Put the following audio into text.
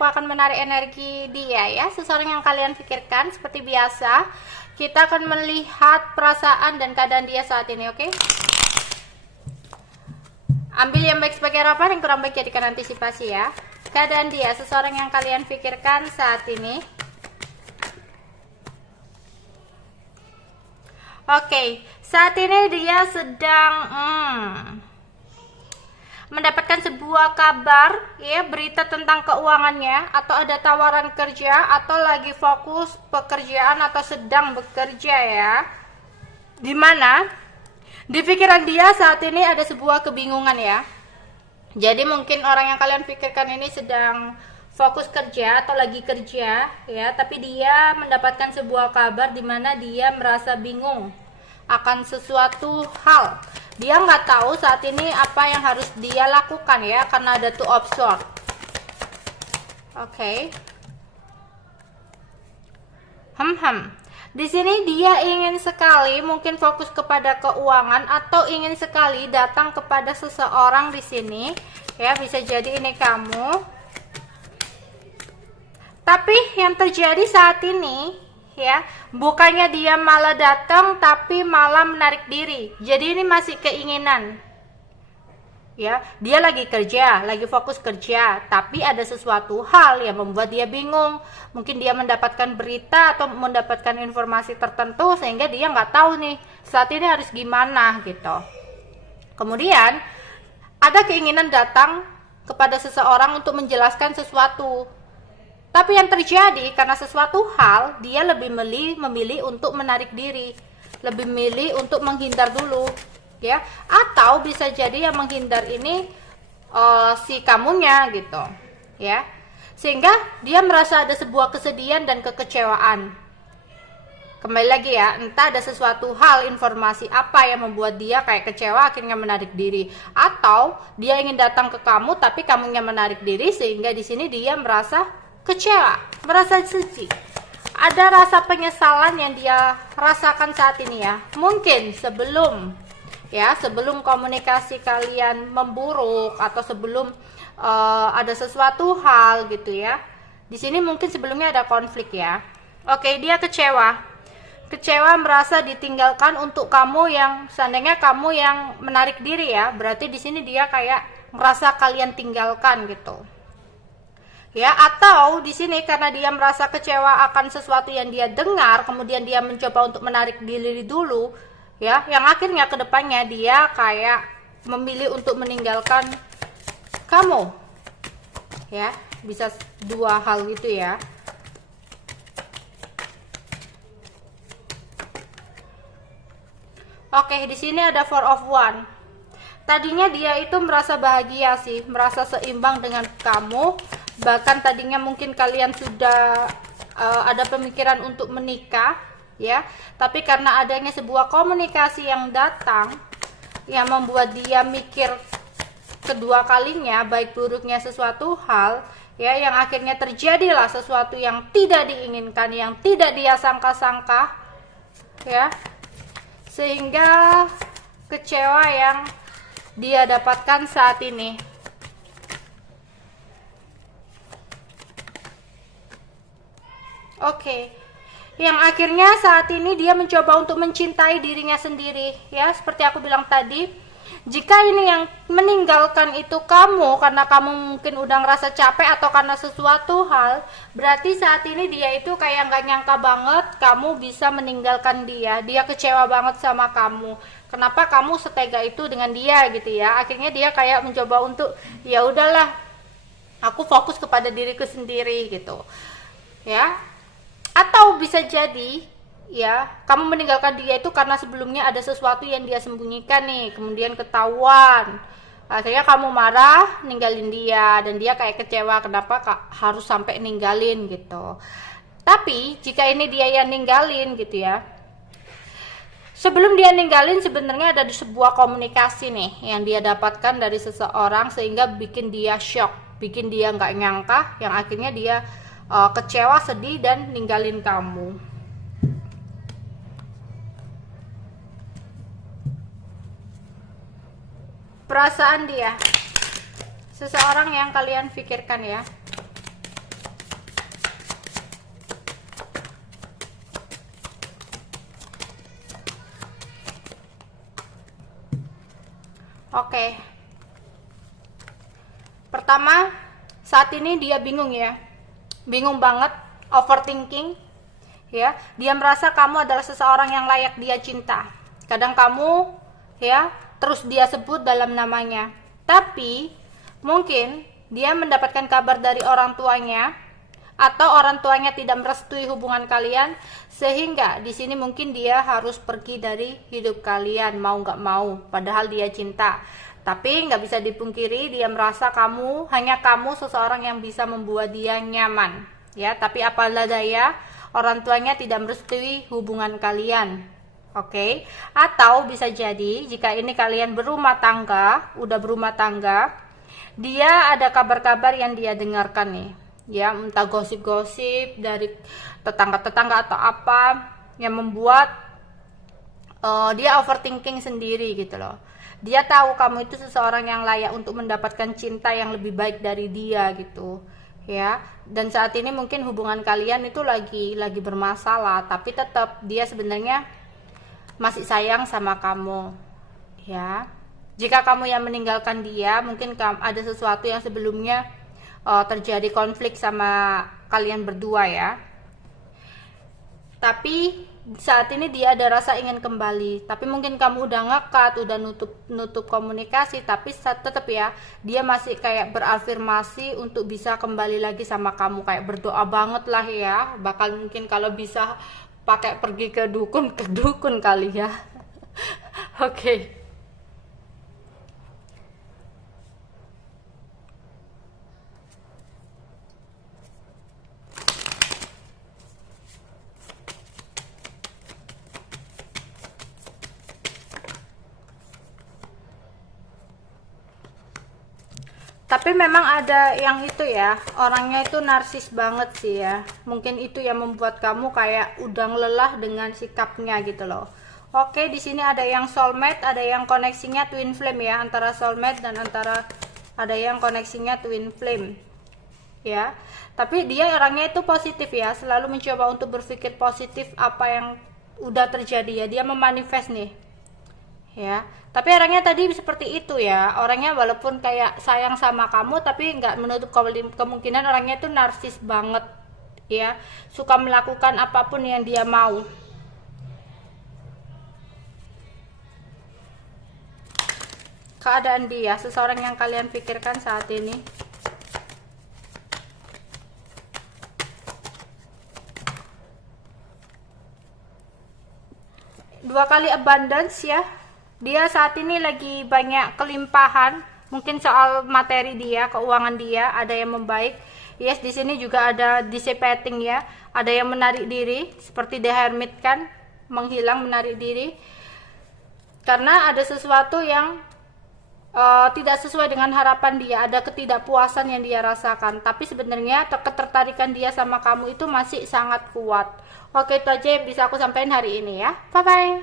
aku akan menarik energi dia ya, seseorang yang kalian pikirkan. Seperti biasa, kita akan melihat perasaan dan keadaan dia saat ini, oke? Ambil yang baik sebagai harapan, yang kurang baik jadikan antisipasi ya. Keadaan dia, seseorang yang kalian pikirkan saat ini. Oke, saat ini dia sedang mendapatkan sebuah kabar ya, berita tentang keuangannya, atau ada tawaran kerja, atau lagi fokus pekerjaan atau sedang bekerja ya. Dimana di pikiran dia saat ini ada sebuah kebingungan ya. Jadi mungkin orang yang kalian pikirkan ini sedang fokus kerja atau lagi kerja ya, tapi dia mendapatkan sebuah kabar di mana dia merasa bingung akan sesuatu hal. Dia nggak tahu saat ini apa yang harus dia lakukan ya, karena ada two of swords. Oke. Di sini dia ingin sekali mungkin fokus kepada keuangan, atau ingin sekali datang kepada seseorang di sini ya, bisa jadi ini kamu. Tapi yang terjadi saat ini ya, bukannya dia malah datang tapi malah menarik diri. Jadi ini masih keinginan. Ya, dia lagi kerja, lagi fokus kerja, tapi ada sesuatu hal yang membuat dia bingung. Mungkin dia mendapatkan berita atau mendapatkan informasi tertentu sehingga dia nggak tahu nih saat ini harus gimana gitu. Kemudian ada keinginan datang kepada seseorang untuk menjelaskan sesuatu. Tapi yang terjadi karena sesuatu hal, dia lebih memilih untuk menarik diri, lebih memilih untuk menghindar dulu. Ya, atau bisa jadi yang menghindar ini si kamunya gitu ya, sehingga dia merasa ada sebuah kesedihan dan kekecewaan. Kembali lagi ya, entah ada sesuatu hal, informasi apa yang membuat dia kayak kecewa akhirnya menarik diri, atau dia ingin datang ke kamu tapi kamunya menarik diri sehingga di sini dia merasa kecewa, merasa sedih. Ada rasa penyesalan yang dia rasakan saat ini ya. Mungkin sebelum komunikasi kalian memburuk, atau sebelum ada sesuatu hal gitu ya. Di sini mungkin sebelumnya ada konflik ya. Oke, dia kecewa merasa ditinggalkan untuk kamu yang seandainya kamu yang menarik diri ya. Berarti di sini dia kayak merasa kalian tinggalkan gitu. Ya, atau di sini karena dia merasa kecewa akan sesuatu yang dia dengar, kemudian dia mencoba untuk menarik diri dulu. Ya, yang akhirnya kedepannya dia kayak memilih untuk meninggalkan kamu. Ya, bisa dua hal gitu ya. Oke, di sini ada Four of Wands. Tadinya dia itu merasa bahagia sih, merasa seimbang dengan kamu. Bahkan tadinya mungkin kalian sudah ada pemikiran untuk menikah. Ya, tapi karena adanya sebuah komunikasi yang datang yang membuat dia mikir kedua kalinya baik buruknya sesuatu hal ya, yang akhirnya terjadilah sesuatu yang tidak diinginkan, yang tidak dia sangka-sangka ya, sehingga kecewa yang dia dapatkan saat ini. Oke. Yang akhirnya saat ini dia mencoba untuk mencintai dirinya sendiri ya, seperti aku bilang tadi. Jika ini yang meninggalkan itu kamu karena kamu mungkin udah ngerasa capek atau karena sesuatu hal, berarti saat ini dia itu kayak nggak nyangka banget kamu bisa meninggalkan dia. Dia kecewa banget sama kamu. Kenapa kamu setega itu dengan dia gitu ya. Akhirnya dia kayak mencoba untuk ya udahlah, aku fokus kepada diriku sendiri gitu ya. Atau bisa jadi ya, kamu meninggalkan dia itu karena sebelumnya ada sesuatu yang dia sembunyikan nih, kemudian ketahuan. Akhirnya kamu marah, ninggalin dia, dan dia kayak kecewa kenapa harus sampai ninggalin gitu. Tapi jika ini dia yang ninggalin gitu ya, sebelum dia ninggalin sebenarnya ada di sebuah komunikasi nih yang dia dapatkan dari seseorang sehingga bikin dia shock, bikin dia nggak nyangka, yang akhirnya dia kecewa, sedih, dan ninggalin kamu. Perasaan dia, seseorang yang kalian pikirkan ya. Oke. Pertama, saat ini dia bingung ya. Bingung banget, overthinking. Ya, dia merasa kamu adalah seseorang yang layak dia cinta. Kadang kamu ya terus dia sebut dalam namanya. Tapi mungkin dia mendapatkan kabar dari orang tuanya atau orang tuanya tidak merestui hubungan kalian, sehingga di sini mungkin dia harus pergi dari hidup kalian mau nggak mau, padahal dia cinta. Tapi nggak bisa dipungkiri dia merasa hanya kamu seseorang yang bisa membuat dia nyaman ya. Tapi apalah daya, orang tuanya tidak merestui hubungan kalian. Oke. Atau bisa jadi jika ini kalian udah berumah tangga, dia ada kabar-kabar yang dia dengarkan nih ya, entah gosip-gosip dari tetangga-tetangga atau apa yang membuat dia overthinking sendiri gitu loh. Dia tahu kamu itu seseorang yang layak untuk mendapatkan cinta yang lebih baik dari dia gitu ya. Dan saat ini mungkin hubungan kalian itu lagi bermasalah, tapi tetap dia sebenarnya masih sayang sama kamu ya. Jika kamu yang meninggalkan dia, mungkin ada sesuatu yang sebelumnya terjadi konflik sama kalian berdua ya. Tapi saat ini dia ada rasa ingin kembali, tapi mungkin kamu udah ngekat, udah nutup komunikasi, tapi tetap ya dia masih kayak berafirmasi untuk bisa kembali lagi sama kamu, kayak berdoa banget lah ya. Bakal mungkin kalau bisa pakai pergi ke dukun kali ya. Oke. Tapi memang ada yang itu ya, orangnya itu narsis banget sih ya. Mungkin itu yang membuat kamu kayak udah lelah dengan sikapnya gitu loh. Oke, di sini ada yang soulmate, ada yang koneksinya twin flame ya, antara soulmate dan ada yang koneksinya twin flame. Ya. Tapi dia orangnya itu positif ya, selalu mencoba untuk berpikir positif apa yang udah terjadi ya. Dia memanifest nih. Ya, tapi orangnya tadi seperti itu ya, orangnya walaupun kayak sayang sama kamu tapi nggak menutup kemungkinan orangnya itu narsis banget ya, suka melakukan apapun yang dia mau. Keadaan dia, seseorang yang kalian pikirkan saat ini. Dua kali abundance ya. Dia saat ini lagi banyak kelimpahan, mungkin soal materi dia, keuangan dia, ada yang membaik. Yes, di sini juga ada dissipating ya, ada yang menarik diri, seperti the hermit kan, menghilang, menarik diri. Karena ada sesuatu yang tidak sesuai dengan harapan dia, ada ketidakpuasan yang dia rasakan. Tapi sebenarnya ketertarikan dia sama kamu itu masih sangat kuat. Oke, itu aja yang bisa aku sampaikan hari ini ya. Bye-bye.